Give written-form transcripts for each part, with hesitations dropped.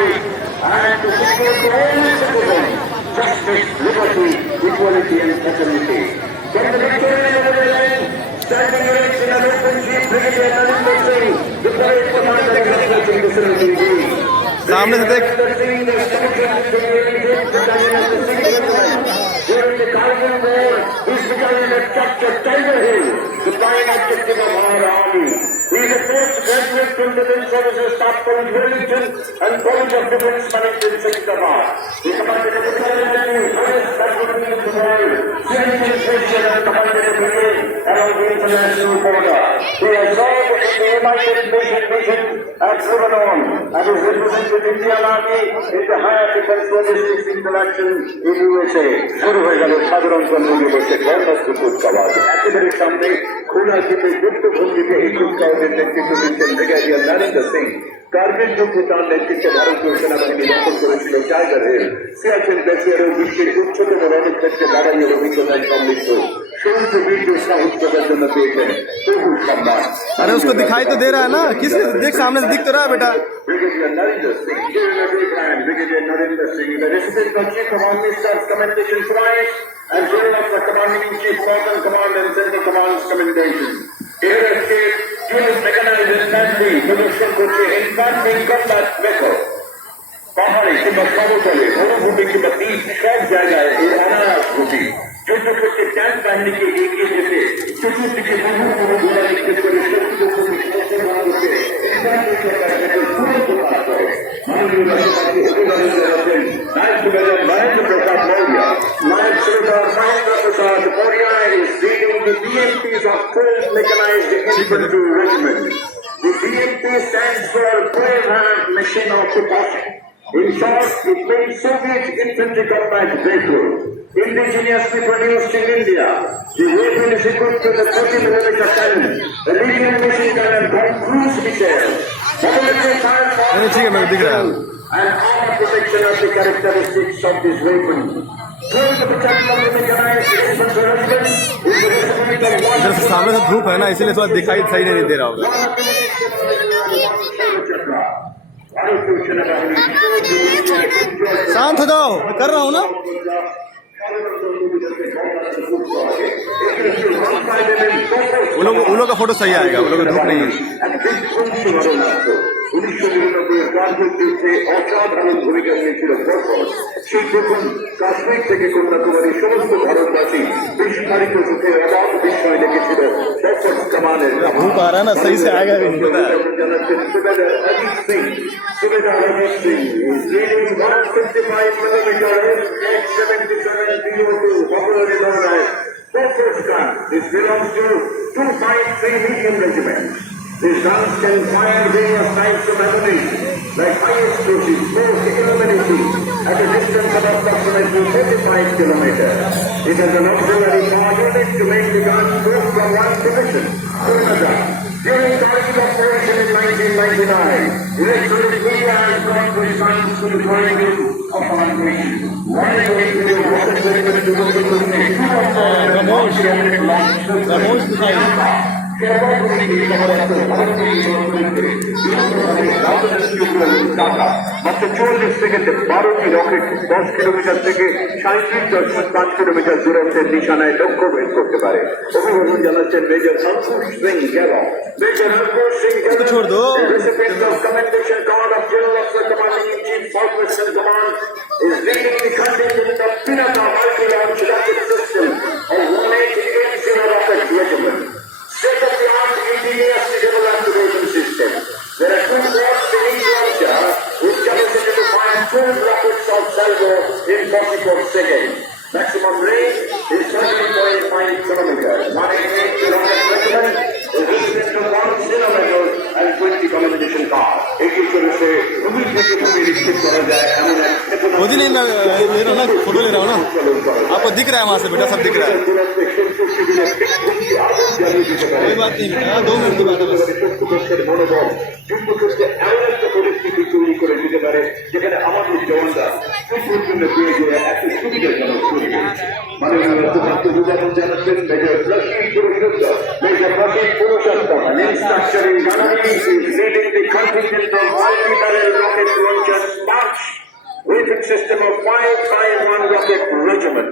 right and to secure to all citizens justice, liberty, equality and fraternity. From the Victoria Line, standing erect in an open jeep, Brigadier Narinder Singh, the parade commander is approaching the ceremony. सामने से देख During the Kargil War, his battalion had captured Tiger Hill, the prime objective of our army. He is a postgraduate from the Defence Services Staff College, Wellington, and College of Defence Management, Secretariat. He commanded a battalion at the highest battlefield in the world, Sierra Station, and commanded a brigade along the international border. He has served in the United Nations mission at Lebanon and is represented Indian Army in the High African Logistics Interaction in USA. শুরু হয়ে গেল সাধারণতন্ত্র দিবসের বরখাস্ত কুচকাওয়াজ। একেবারে সামনে খুলনা থেকে গুপ্ত ভঙ্গিতে এই কুচকাওয়াজের নেতৃত্ব দিচ্ছেন ব্রিগেডিয়ার নরেন্দ্র সিং। কার্গিল যুদ্ধে তার নেতৃত্বে ভারতীয় সেনাবাহিনী দখল করেছিল টাইগার হিল। সিয়াচেন গ্লেসিয়ারের বিশ্বের উচ্চতম রণক্ষেত্রে লড়াইয়ের অভিজ্ঞতায় সমৃদ্ধ সমুদ্র বীর্য সাহসিকতার জন্য পেয়েছেন বহু সম্মান। अरे उसको दिखाई तो दे रहा है ना, किस देख सामने से दिख तो रहा है बेटा। Brigadier Narinder Singh, Brigadier Narinder Singh, the Resident Chief of Army Staff's Commendation Prize and General of the Commanding-in-Chief Northern Command and Central Command's Commendation. Air Escape, Unit Mechanized Infantry, প্রদর্শন করছে Infantry Combat Vehicle. পাহাড়ে কিংবা সমতলে, মরুভূমি কিংবা দ্বীপ সব জায়গায় এই অনায়াস গতি। যুদ্ধক্ষেত্রে ট্যাঙ্ক বাহিনীকে এগিয়ে যেতে চতুর্দিকে বহু বহু গোলা নিক্ষেপ করে শত্রুকে ইনফ্যান্ট্রি সরকার থেকে তুরন্ত পার করে। মাননীয় রাষ্ট্রপতি অভিনন্দন জানাচ্ছেন নায়ক সুবেদার নরেন্দ্র প্রসাদ মৌর্য। নায়ক সুবেদার মহেন্দ্র প্রসাদ Maurya is leading the BMPs of 12th Mechanized Infantry Regiment. The BMP stands for Brave Machine Occupation. In short, it means Soviet infantry combat vehicle, indigenously produced in India. The weapon is equipped with a 30mm cannon, a medium machine gun and bomb cruise missiles, mobility fire ठीक है, मैं दिख रहा है। and armor protection are the characteristics of this weapon. During the battalion of the mechanized infantry regiment is the recipient of one. इधर से सामने से धूप है ना, इसीलिए थोड़ा दिखाई सही नहीं दे रहा होगा। शांत हो जाओ, मैं कर रहा हूँ ना। उन लोग का फोटो सही आएगा, उन लोग का धूप नहीं है। 1999 কার্গিল যুদ্ধে অসাধারণ ভূমিকা নিয়েছিল বরকত। সেই প্রথম কাশ্মীর থেকে কন্যাকুমারী সমস্ত ভারতবাসী বিস্তারিত যুদ্ধে অবাক বিস্ময় দেখেছিল বরকত কামানের। धूप आ रहा है ना, सही से आएगा भी नहीं पता है। জানাচ্ছেন সুবেদার অজিত সিং। সুবেদার Ajit Singh is leading 155mm X77 PO2 popularly known as Focus gun. This belongs to 253 medium regiment. These guns can fire various types of ammunition, like high explosives, force illuminating, at a distance of approximately 35 kilometers. It has an auxiliary power unit to make the gun move from one position to another. During Kargil operation in 1999, electronic media has brought the results to the Kargil operation. মাত্র 44 সেকেন্ডে 12টি rocket 10 kilometre থেকে 37.5 kilometre দূরত্বের নিশানায় লক্ষ্য ভেদ করতে পারে। অভিনন্দন জানাচ্ছেন মেজর অঙ্কুশ সিং গ্যালো। মেজর অঙ্কুশ সিং গ্যালো छोड़ दो। recipient of commendation card of General of the Commanding-in-Chief Southwestern Command is leading the contingent of Pinaka multi-launch rocket system of 1880 rocket regiment. State-of-the-art ingeniously developed propulsion system. There are two ports in each launcher which capacity to fire 12 rockets of salvo in 44 seconds. Maximum range is 13.5 kilometers. 188 rocket regiment is resistant to 1 kilometer and 20 communication cars. एक एक तरह से भूमि থেকে भूमि निश्चित करा जाए एमन एक वो जी नहीं, मैं ले रहा हूँ ना, फोटो ले रहा हूँ ना, आपको दिख रहा है वहाँ से बेटा, सब दिख रहा है। कोई बात नहीं बेटा, 2 मिनट की बात है बस। মনোবল যুদ্ধক্ষেত্রে এমন একটা পরিস্থিতি তৈরি করে দিতে পারে যেখানে আমাদের জওয়ানরা যুদ্ধের জন্য পেয়ে গিয়ে একটি সুবিধাজনক পরিবেশ। মাননীয় রাষ্ট্রপতি অভিনন্দন জানাচ্ছেন major Rashid Purushottam. Major Rashid Purushottam, an instructor in gunnery, is leading the contingent of multi-barrel rocket launchers system of 551 rocket regiment.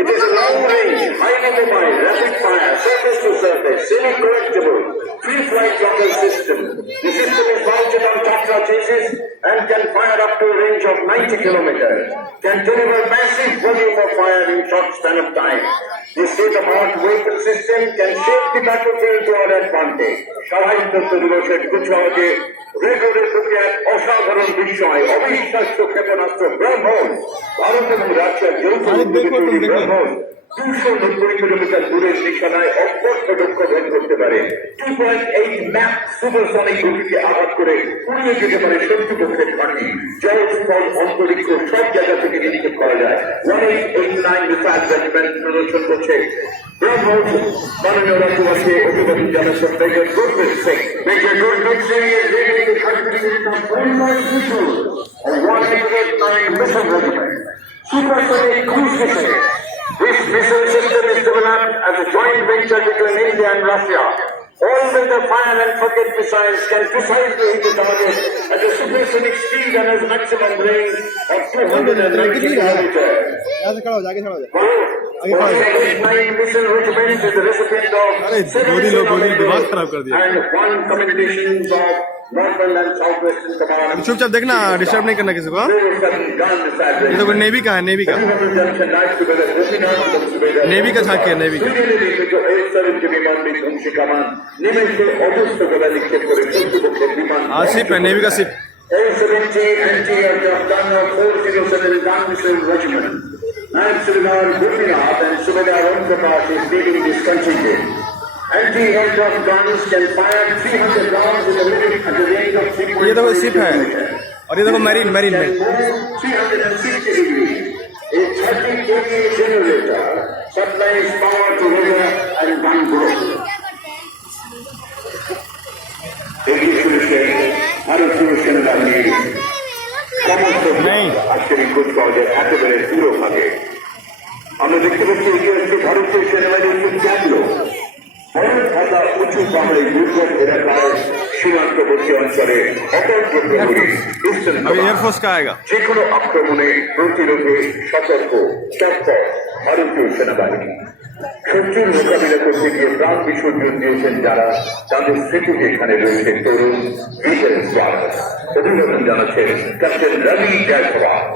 It is a long-range, highly mobile, rapid-fire, surface-to-surface, semi-correctable, free-flight rocket system. The system is mounted on Tatra chases and can fire up to a range of 90 kilometers. Can deliver massive volume of fire in short span of time. This state-of-the-art weapon system can shape the battlefield to our advantage. স্বাধীনতা দিবসের কুচকাওয়াজে রেকর্ডের প্রক্রিয়ায় অসাধারণ বিষয় অবিশ্বাস্য ক্ষেপণাস্ত্র ব্রহ্মোস ভারত এবং রাশিয়ার যৌথ উদ্যোগে তৈরি ব্রহ্মোস 290 কিলোমিটার দূরের নিশানায় অস্পষ্ট লক্ষ্য ভেদ করতে পারে 2.8 ম্যাপ সুপারসনিক গতিকে আঘাত করে উড়িয়ে যেতে পারে শত্রুপক্ষের ঘাঁটি জল স্থল অন্তরিক্ষ সব জায়গা থেকে নিক্ষেপ করা যায় 1889 মিসাইল রেজিমেন্ট প্রদর্শন করছে ব্রহ্মোস মাননীয় রাজ্যবাসী অভিবাদন জানাচ্ছেন major Gurpreet Singh major Gurpreet Singh is leading the country with a foremost mission of 189 missile regiment supersonic cruise missile. This missile system is developed as a joint venture between India and Russia. All the fire and forget missiles can precisely hit the target at a supersonic speed and has maximum range of 290 kilometers. Missile regiment is the recipient of and one commendations of Northern and Southwestern Command. चुपचाप देखना, disturb नहीं करना किसी को। ये तो कोई navy का है, नेवी का झांकी है, नेवी का। सिप है, नेवी का SIP. A-70 anti-aircraft gunner 407 gun missile regiment. Subedar Gopinath and Subedar Om Prakash is leading this contingent. Anti-aircraft guns can fire 300 rounds in a minute at a range of 3.5 ये देखो SIP है और ये देखो marine marine में 360 degrees. A 30 kVA generator supplies power to river and one group. ভারতীয় সেনাবাহিনী সমস্ত আজকের এই কুচকাওয়াজের একেবারে পুরোভাবে আমরা দেখতে পাচ্ছি এটি হচ্ছে ভারতীয় সেনাবাহিনীর একটি ক্যাম্প বড় থাকা উঁচু পাহাড়ি দুর্গম এলাকায় সীমান্তবর্তী অঞ্চলে অটল প্রহরী अभी एयरफोर्स का आएगा যে কোনো আক্রমণে প্রতিরোধে সতর্ক তৎপর ভারতীয় সেনাবাহিনী শত্রুর মোকাবিলা করতে গিয়ে প্রাণ বিসর্জন দিয়েছেন যারা তাদের স্মৃতিতে এখানে রয়েছে তরুণ অভিনন্দন জানাচ্ছেন captain Rabi Jaiswal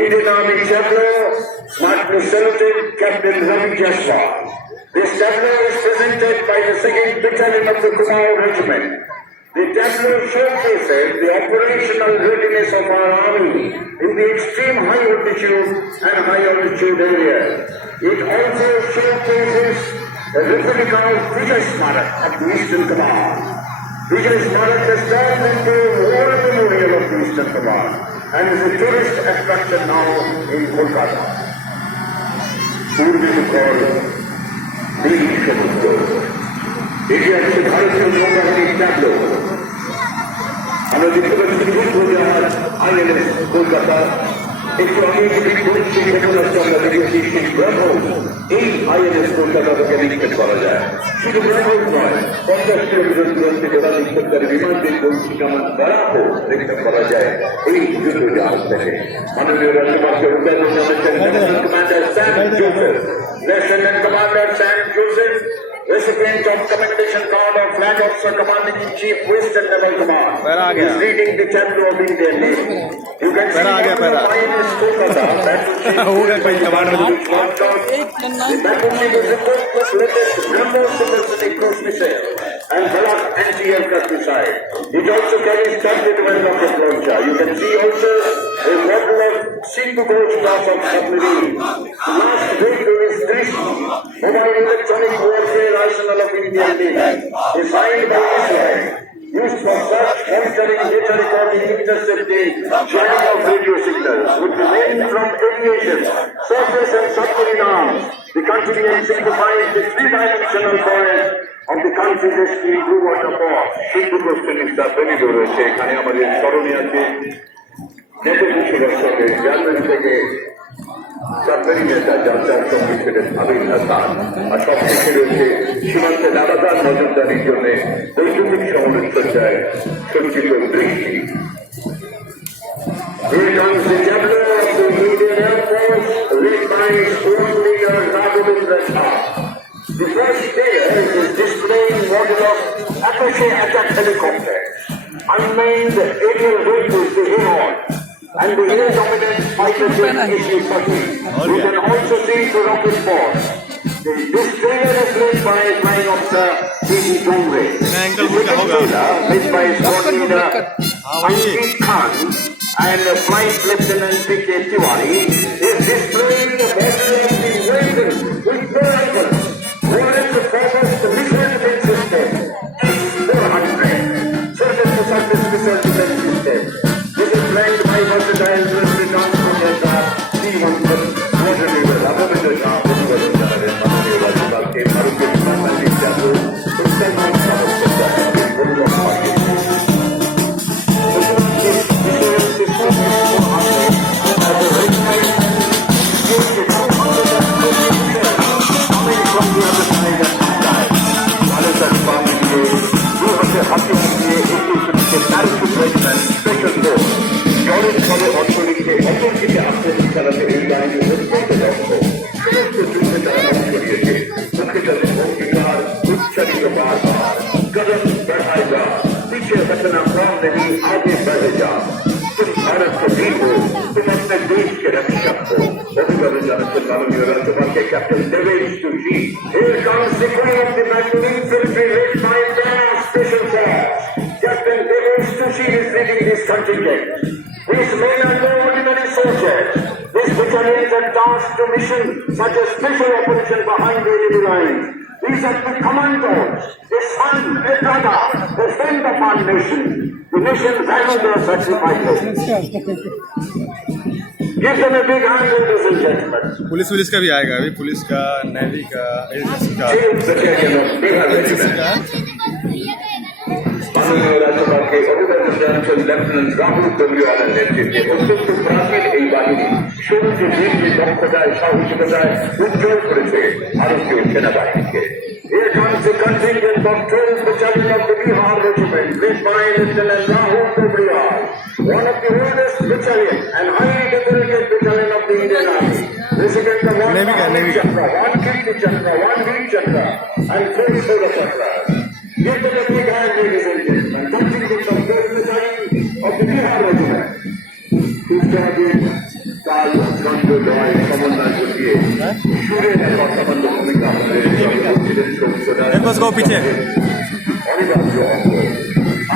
Indian Army Chapter, smartly saluted Captain Ravi Jaiswal. This tableau is presented by the 2nd Battalion of the Kumaon Regiment. The tableau showcases the operational readiness of our army in the extreme high altitude and high altitude areas. It also showcases the replica of Vijay Smarak of the Eastern Command. Vijay Smarak has turned into a war memorial of the Eastern Command and is a tourist attraction now in Kolkata. Purvi Mukhar, Big Shamukh. এটি হচ্ছে ভারতীয় নৌবাহিনীর tableau আমরা দেখতে পাচ্ছি যুদ্ধজাহাজ INS Kolkata একটু অনেক বিধ্বংসী ক্ষেপণাস্ত্র আমরা দেখেছি সেই ব্রহ্মোস এই আইএনএস কলকাতা থেকে নিক্ষেপ করা যায় শুধু ব্রহ্মোস নয় 50 কিলোমিটার দূরত্বে যারা নিক্ষেপকারী বিমানদের বংশী কামান বারাকও নিক্ষেপ করা যায় এই যুদ্ধজাহাজ থেকে মাননীয় রাষ্ট্রপতি অভিনন্দন জানাচ্ছেন lieutenant commander Sam Joseph lieutenant commander Sam Joseph recipient of commendation card of Flag Officer Commanding in Chief Western Naval Command is leading the tableau of Indian Navy. You can see the INS Kolkata the battleship is equipped with latest BrahMos supersonic cruise missile and Balak anti-aircraft missile. It also carries target-1 rocket launcher. You can see also a model of Sindhu-Ghosh class of submarine. The last vehicle is Drishti, mobile electronic warfare arsenal of Indian Navy, designed by Israel, used for search, monitoring, data recording, intercepting, jamming of radio signals, with the range from aviation, surface and submarine arms. The continuing signifies the three-dimensional forest of the country's extreme blue water force. Sindhu Coastal তৈরি রয়েছে এখানে আমাদের স্মরণে আছে Netaji Subhash Chandra Germany থেকে সাবমেরিনের যাত্রার সঙ্গে ছিলেন আমির হাসান আর সবশেষে রয়েছে সীমান্তে লাগাতার নজরদারির জন্য বৈদ্যুতিক সমরসজ্জায় সজ্জিত দৃষ্টি Fly's own leader Raghavendra Shah. The first player is displaying model of Apache attack helicopter, unmanned aerial vehicles to him on, and the air-dominant fighter jet Su-30. You can also see the rocket force. This trailer is led by Flying Officer C.D. Dongre. The second trailer, led by Squad Leader Ankit Khan and Flight Lieutenant P.K. Tiwari, is displaying the battle of the vehicle with no rifles. What is the purpose of the missile defense system? S-400. Surface-to-surface missile defense system. This is flanked by versatile military transport aircraft C-130. Water leader Raghavendra Shah, के भारत के प्रधानमंत्री जादू उत्तर भारत के पूर्व party कदम बढ़ाएगा पीछे हटना काम नहीं आगे बढ़ेगा तुम भारत को जीतो तुम अपने देश के रक्षक हो राज्यसभा के captain Devesh Joshi Here comes the queen of the National Infantry led by their special force. Captain Devesh Joshi is leading this contingent. These men are no ordinary soldiers. These battalions are tasked to mission such as special operation behind the enemy lines. These are the commandos, the son, the brother, the friend of our nation. The nation values their sacrifices. Give them a big hand, ladies and gentlemen. Police का भी आएगा अभी, police का, navy का, SSC का, राज्यसभा के lieutenant Rahul डोगरीवाला नेतृत्वे অত্যন্ত প্রাচীন এই বাহিনী সমুদ্র বীরদের দক্ষতায় সাহসিকতায় উজ্জ্বল করেছে ভারতীয় সেনাবাহিনীকে Here comes the contingent of 12th Battalion of the Bihar Regiment, led by Lieutenant Rahul Dobriwal, one of the oldest battalion and highly decorated battalion of the Indian Army. Recipient of one Chakra, one Kirti Chakra, one Veer Chakra, and 4 Solar Chakras. Give them a big hand, ladies and gentlemen. Contingent of 12th Battalion of the Bihar Regiment. काल बंद दवाई समन्वय होती है सूर्य ने संबंध भूमिका उसको पीछे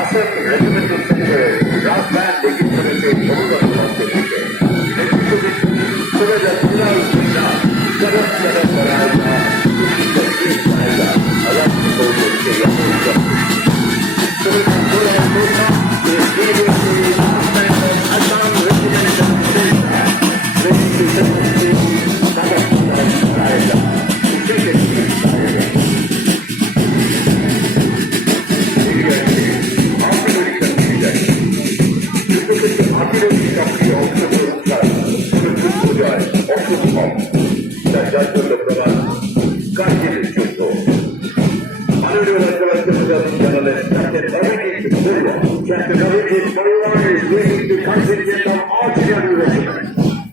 असर रेजिमेंटल सेक्टर रात बैंड लेकिन समय से बहुत अच्छे पीछे सुबह पूरा जगह जगह बनाएगा अलग के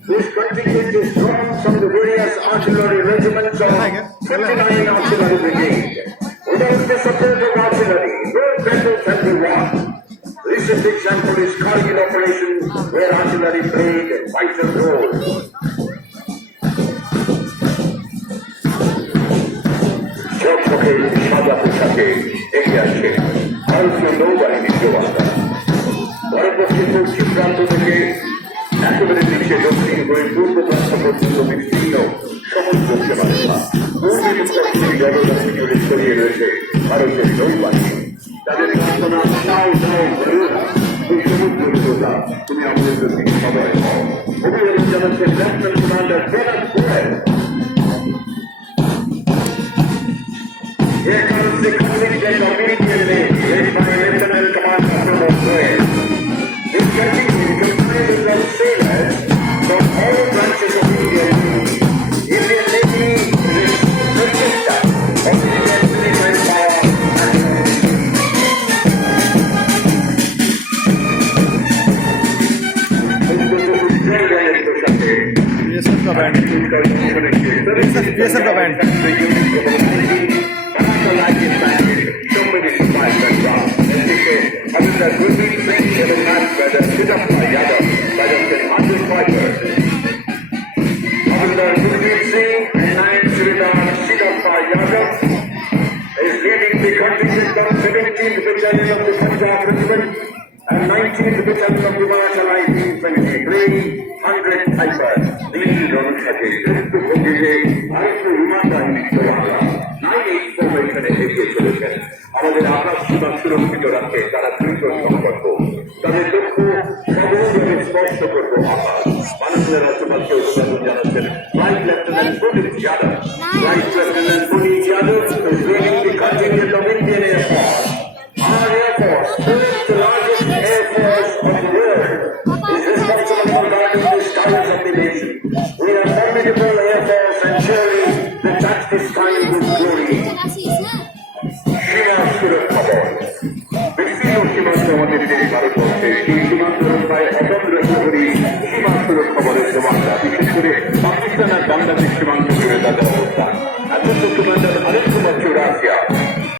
This contingent is drawn from the various artillery regiments of 29 artillery brigade. Without the support of artillery, no battles can be won. Recent example is Kargil operation, where artillery played a vital role. চকচকে সাদা পোশাকে এগিয়ে আসছে ভারতীয় নৌবাহিনীর জওয়ানরা ভারতবর্ষের পশ্চিম প্রান্ত থেকে একেবারে নিচে দক্ষিণ হয়ে পূর্ব প্রান্ত পর্যন্ত বিস্তীর্ণ সমুদ্র সীমারেখা পূর্বের পশ্চিম জলরাশি জুড়ে ছড়িয়ে রয়েছে ভারতের নৌবাহিনী তাদের প্রার্থনা সাও সাও ভরেরা এই সমুদ্র যোদ্ধা তুমি আমাদের প্রতি সদয় হও অভিযান জানাচ্ছে লেফটেন্যান্ট কমান্ডার বেনার Goel Here comes the contingent of Indian Navy, led by Lieutenant Commander Pramod Goyal. This contingent comprises of sailors from all branches of Indian Navy. Indian Navy is the protector of Indian military power and band PSF का band is leading the contingent of 17th Battalion of the Punjab Regiment and 19th Battalion of the Himachal IB 300 Typers. These on থাকে যুদ্ধভঙ্গিতে আরেকটু বিমানবাহিনী জওয়ানরা 9-8 ফরমেশনে এগিয়ে চলেছেন। আমাদের আকাশ সীমা সুরক্ষিত রাখতে তারা দ্রুত সংকল্প তাদের লক্ষ্য সবলভাবে স্পষ্ট করবো আকাশ। মানুষের রাষ্ট্রপতিকে অভিনন্দন জানাচ্ছেন flight lieutenant Punit Yadav. Flight lieutenant Punit Yadav is leading the contingent of Indian Air Force. Our Air Force, the largest Air Force of the world, is responsible for guarding the skies of the nation. We are formidable Air Force and surely the touch the sky with glory. Shiva Surat Khabor.